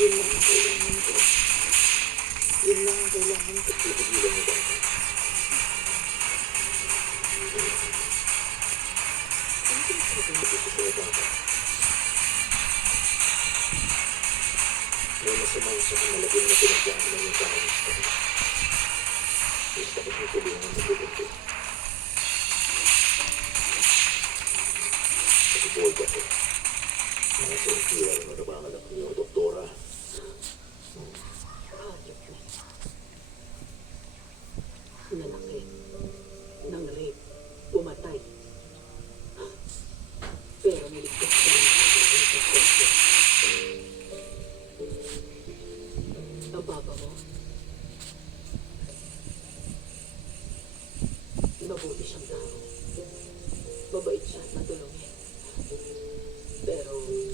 Yun lang ang kailangan ko. Yun lang ang kailangan ko. Pipigilan mo ba ako? Ano pinagsasabi mo dito sa bata? May masamang sa kamalagin na pinagdaan ng tao gusto ko. Gusto ko kong tulungan na mabuti. Kasi bold ako. Mga sentira na nakapangalap niyo, doktora. Malaki.